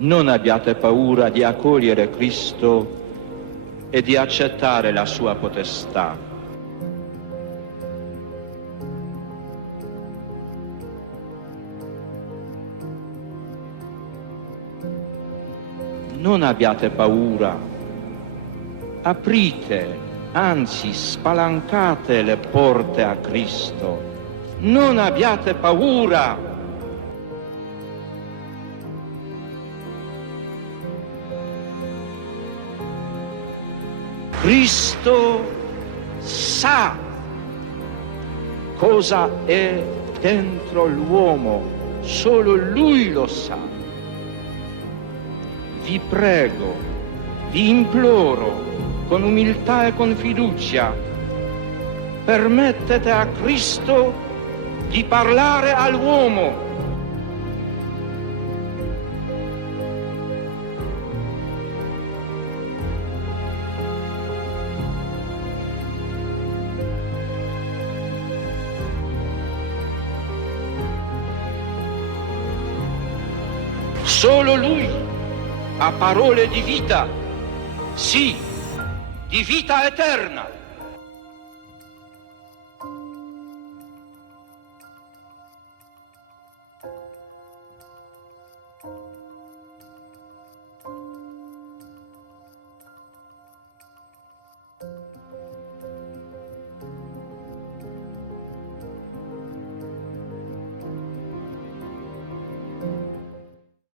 Non abbiate paura di accogliere Cristo e di accettare la sua potestà. Non abbiate paura, aprite, anzi spalancate le porte a Cristo. Non abbiate paura. Cristo sa cosa è dentro l'uomo, solo Lui lo sa. Vi prego, vi imploro, con umiltà e con fiducia, permettete a Cristo di parlare all'uomo. Solo Lui ha parole di vita, sì, di vita eterna.